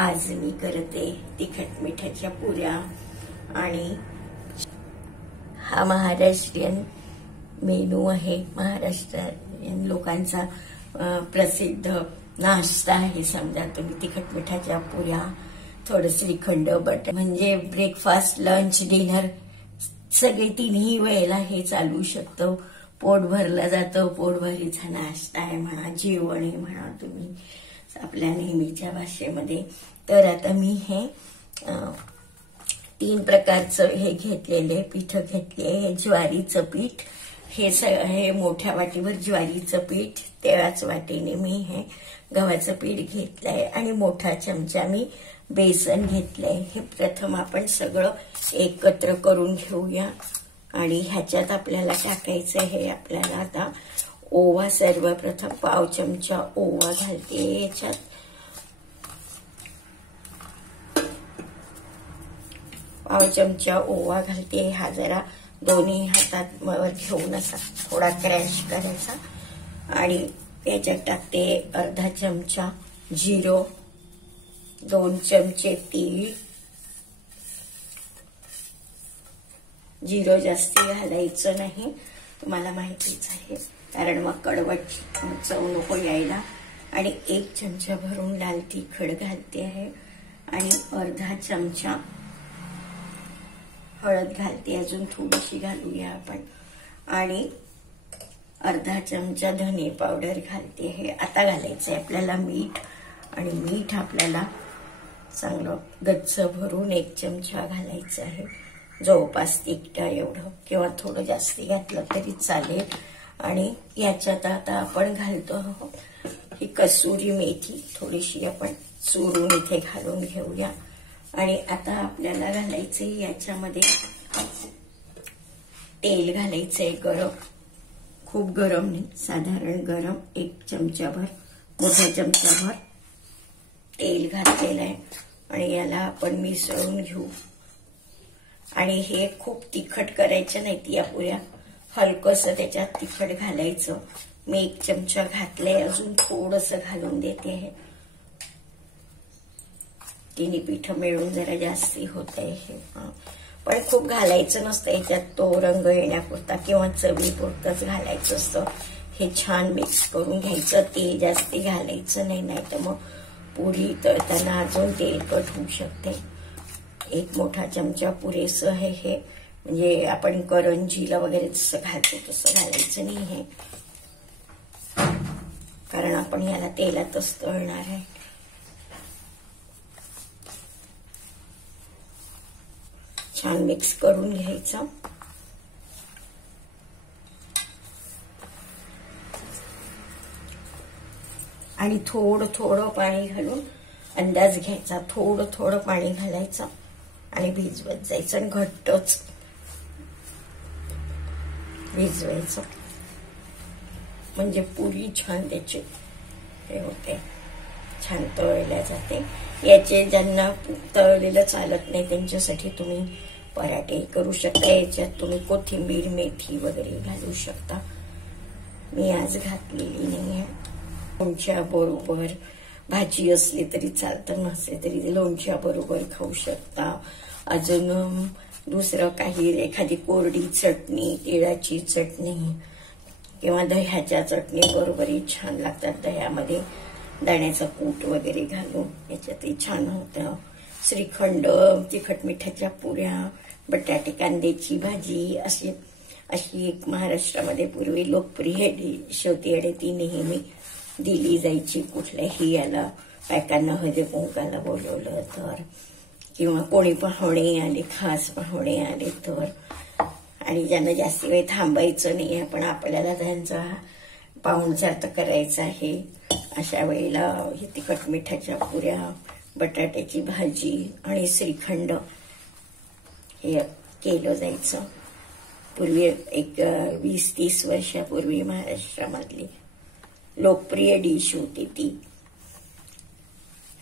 आज मी करते तिखट मिठाच्या पुऱ्या आणि हा महाराष्ट्रीयन मेनू आहे। महाराष्ट्रीयन लोकांचा प्रसिद्ध नाश्ता आहे। समजा तुम्ही तिखट मिठाच्या पुऱ्या, थोडं श्रीखंड, बटर म्हणजे ब्रेकफास्ट, लंच, डिनर सगळे तिन्ही वेळेला हे चालू शकतं। पोट भरलं जातं, पोटभरीचा नाश्ता आहे म्हणा, जेवण आहे म्हणा तुम्ही आपल्या नेहमीच्या भाषेमध्ये। तर आता मी हे 3 प्रकारचं हे घेतलेले पीठ घेतले। हे ज्वारीचं पीठ, हे मोठ्या वाटीभर ज्वारीचं पीठ, त्याच वाटीने मी हे गव्हाचं पीठ घेतलंय आणि मोठा चमचा मी बेसन घेतलंय। हे प्रथम आपण सगळं एकत्र करून घेऊया आणि ह्याच्यात आपल्याला टाकायचं हे आपल्याला आता ओवा। सर्वप्रथम पाव चमचा ओवा घालते याच्यात। पाव चमचा ओवा घालते। हा जरा दोन्ही हातात घेऊन असा थोडा क्रॅश करायचा आणि याच्यात टाकते अर्धा चमचा जिरं, 2 चमचे तीळ। जिरं जास्त घालायचं नाही, तुम्हाला माहितीच आहे, कारण मग कडवट चव नको यायला। आणि 1 चमचा भरून लाल तिखट घालते आहे आणि अर्धा चमचा हळद घालते, अजून थोडीशी घालूया आपण, आणि अर्धा चमचा धने पावडर घालते आहे। आता घालायचंय आपल्याला मीठ, आणि मीठ आपल्याला चांगलं गच्च भरून 1 चमचा घालायचं आहे, जवळपास तिखट एवढं, किंवा थोडं जास्ती घातलं तरी चालेल। आणि याच्यात आता आपण घालतो आहोत ही कसुरी मेथी, थोडीशी आपण चुरून इथे घालून घेऊया। आणि आता आपल्याला घालायचे याच्यामध्ये तेल घालायचंय गरम, खूप गरम नाही, साधारण गरम, 1 चमचाभर, मोठ्या चमचाभर तेल घातलेलं आहे आणि याला आपण मिसळून घेऊ। आणि हे खूप तिखट करायचं नाही या पुऱ्या, हलकंसं त्याच्यात तिखट घालायचं। मी 1 चमचा घातलंय, अजून थोडंसं घालून देते आहे, तिन्ही पीठ मिळून जरा जास्ती होत आहे हे, पण खूप घालायचं नसतं याच्यात, तो रंग येण्यापुरता किंवा चवीपुरतंच घालायचं असतं। हे छान मिक्स करून घ्यायचं, तेल जास्ती घालायचं नाही, नाहीतर मग पुरी तळताना अजून तेलकट होऊ शकते। 1 मोठा चमचा पुरेसं आहे हे, म्हणजे आपण करंजीला वगैरे जसं घालतो तसं घालायचं नाही हे, कारण आपण याला तेलातच तळणार आहे। छान मिक्स करून घ्यायचं आणि थोडं थोडं पाणी घालून अंदाज घ्यायचा, थोडं थोडं पाणी घालायचं आणि भिजवत जायचं आणि घट्टच भिजवायचं, म्हणजे पुरी छान त्याची हे होते, छान तळल्या जाते। याचे ज्यांना तळलेलं चालत नाही त्यांच्यासाठी तुम्ही पराठे करू शकता, याच्यात तुम्ही कोथिंबीर, मेथी वगैरे घालू शकता। मी आज घातलेली नाहीये। लोणच्या बरोबर भाजी असली तरी चालतं, नसले तरी लोणच्या बरोबर खाऊ शकता। अजून दुसरं काही, एखादी कोरडी चटणी, तिळाची चटणी किंवा दह्याच्या चटणी बरोबरही छान लागतात। दह्यामध्ये दाण्याचं कूट वगैरे घालून याच्यातही छान होतं। श्रीखंड, तिखट मिठाच्या पुऱ्या, बटाटे कांद्याची भाजी, अशी एक महाराष्ट्रामध्ये पूर्वी लोकप्रिय डिश होती आणि ती नेहमी दिली जायची कुठल्याही याला, बायकांना हळदी कुंकाला बोलवलं तर, किंवा कोणी पाहुणे आले, खास पाहुणे आले तर, आणि ज्यांना जास्त वेळ थांबायचं नाही पण आपल्याला त्यांचा पाहुणचार तर करायचा आहे, अशा वेळेला हे तिखट मिठाच्या पुऱ्या, बटाट्याची भाजी आणि श्रीखंड हे केलं जायचं। पूर्वी एक 20-30 वर्षापूर्वी महाराष्ट्रामधली लोकप्रिय डिश होती ती,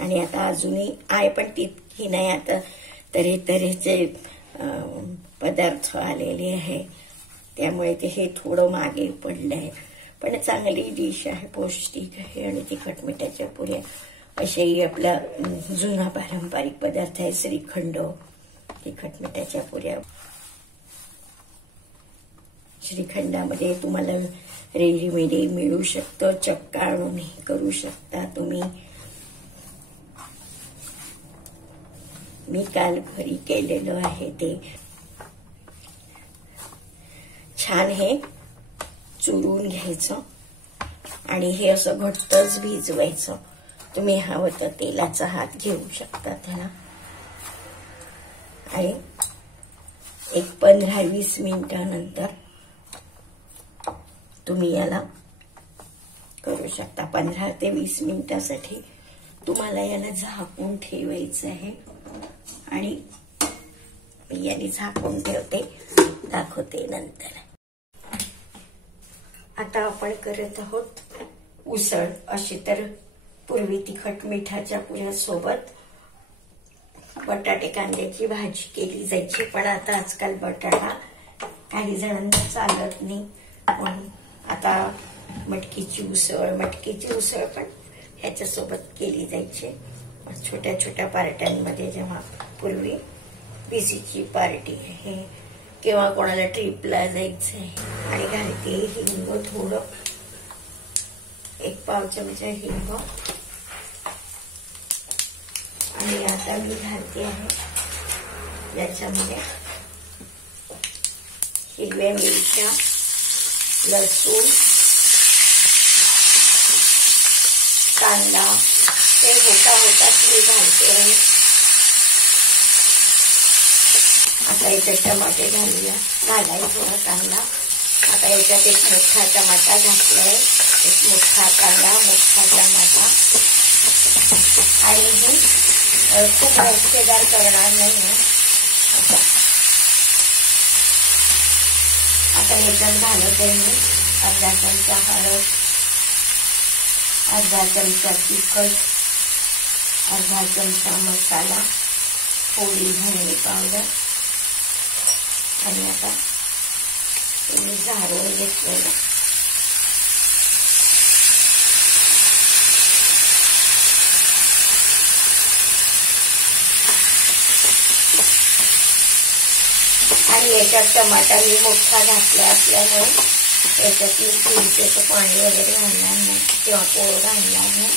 आणि आता अजूनही आहे पण तितकी नाही, आता तऱ्हेचे पदार्थ आलेले आहे, त्यामुळे ते हे थोडं मागे पडलंय, पण चांगली डिश आहे, पौष्टिक आहे आणि तिखट मिठाच्या पुऱ्या असेही आपला जुना पारंपरिक पदार्थ आहे श्रीखंड, तिखट मिठाच्या पुऱ्या. श्रीखंडामध्ये तुम्हाला रेडीमेड मिळू शकतं, चक्का आणूनही करू शकता तुम्ही. मी काल घरी केलेलं आहे ते. छान हे चुरून घ्यायचं आणि हे असं घट्टच भिजवायचं. तुम्ही हवं तर तेलाचा हात घेऊ शकता त्याला. आणि एक 15-20 मिनिटानंतर तुम्ही याला करू शकता. 15 ते 20 मिनिटासाठी तुम्हाला याला झाकून ठेवायचं आहे. आणि मी याने झाकून ठेवते, दाखवते नंतर. आता आपण करत आहोत उसळ. अशी तर पूर्वी तिखट मिठाच्या पुऱ्यासोबत बटाटे कांद्याची भाजी केली जायची, पण आता आजकाल बटाटा काही जणांना चालत नाही, म्हणून आता मटकीची उसळ पण ह्याच्यासोबत केली जायची. छोट्या छोट्या पार्ट्यांमध्ये, जेव्हा पूर्वी बीसीची पार्टी आहे किंवा कोणाला ट्रिपला जायचंय. आणि घालते हिंग, थोडं 1 पाव चमचा हिंग. आणि आता मी घालते आहे याच्यामध्ये हिरव्या मिरच्या, लसूण, कांदा. ते होता मी घालते आहे. आता याच्यात टमाटे घालायला थोडा कांदा. आता याच्यात एक मोठा टमाटा घातलाय, एक मोठा कांदा, मोठा टमाटा. आणि हे खूप रस्तेदार करणार नाही. आता याच्यात घालत आहे मी अर्धा चमचा हळद, अर्धा चमचा तिखट, अर्धा चमचा मसाला, थोडी धने पावडर. आणि आता तुम्ही झारून घेतलेलं आणि याच्यात टमाटा मी मोठा घातला असल्यामुळे याच्यात मी चिंचेचं पाणी वगैरे घालणार नाही किंवा पोळं घालणार नाही.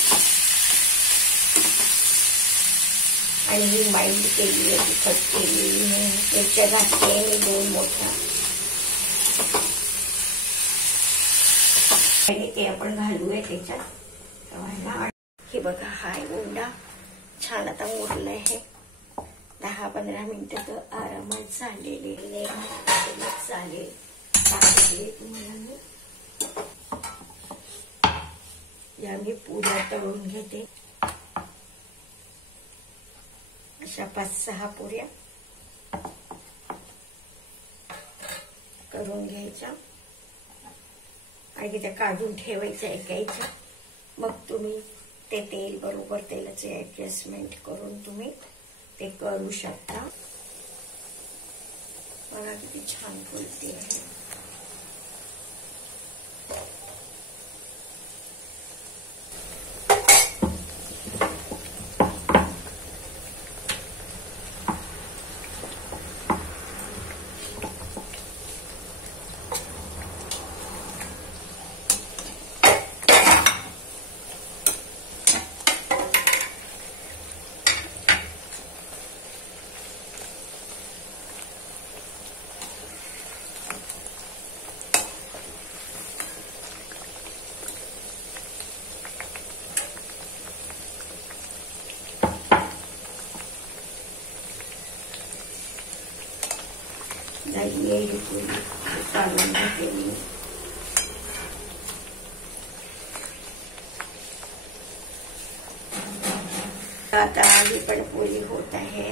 आणि ही माइंड केली आहे, तिखट केलेली मिरच्या घातली मी 2 मोठ्या. आणि ते आपण घालूया त्याच्यात. हे बघा, हा उंडा छान आता मुरलं आहे. 10-15 मिनिटं तर आरामात झालेले चालेल. तुम्हाला या मी पुऱ्या तळून घेते. अशा 5-6 पुऱ्या करून घ्यायच्या आणि त्या काढून ठेवायच्या एकायच्या. मग तुम्ही ते तेल बरोबर तेलाचे ऍडजस्टमेंट करून तुम्ही ते करू शकता. बघा किती छान फुलते आहे. काढून घेते मी. आता ही पण पोळी होत आहे.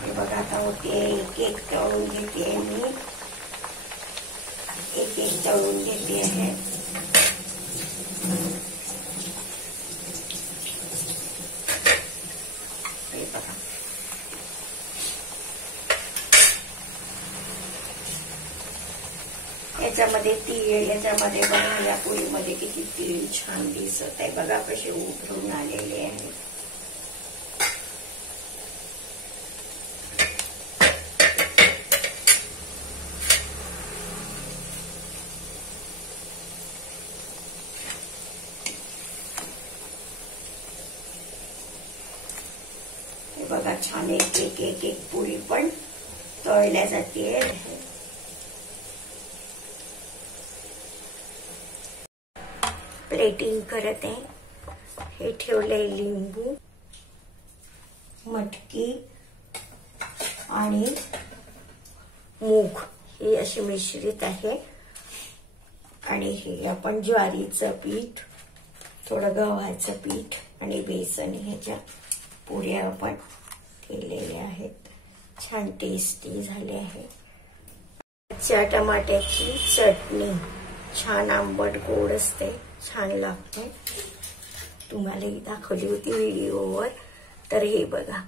हे बघा आता होते. एक तळून घेते मी, एक तळून घेते आहे. हे बघा याच्यामध्ये तीळ, याच्यामध्ये बघा या पोळीमध्ये किती तीळ छान दिसत आहे बघा, कसे उभरून आलेले आहे. बघा छान एक एक एक एक पोळी पण तळल्या जाते. प्लेटिंग करत आहे. हे ठेवलंय लिंबू, मटकी आणि मूग हे अशी मिश्रित आहे. आणि हे आपण ज्वारीचं पीठ, थोडं गव्हाचं पीठ आणि बेसन ह्याच्या पुऱ्या आपण केलेल्या आहेत. छान टेस्टी झाले आहे. कच्च्या टमाट्याची चटणी छान आंबट गोड असते, छान लागते. तुम्हालाही दाखवली होती व्हिडिओवर. तर हे बघा,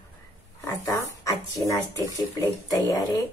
आता आजची नाश्त्याची प्लेट तयार आहे.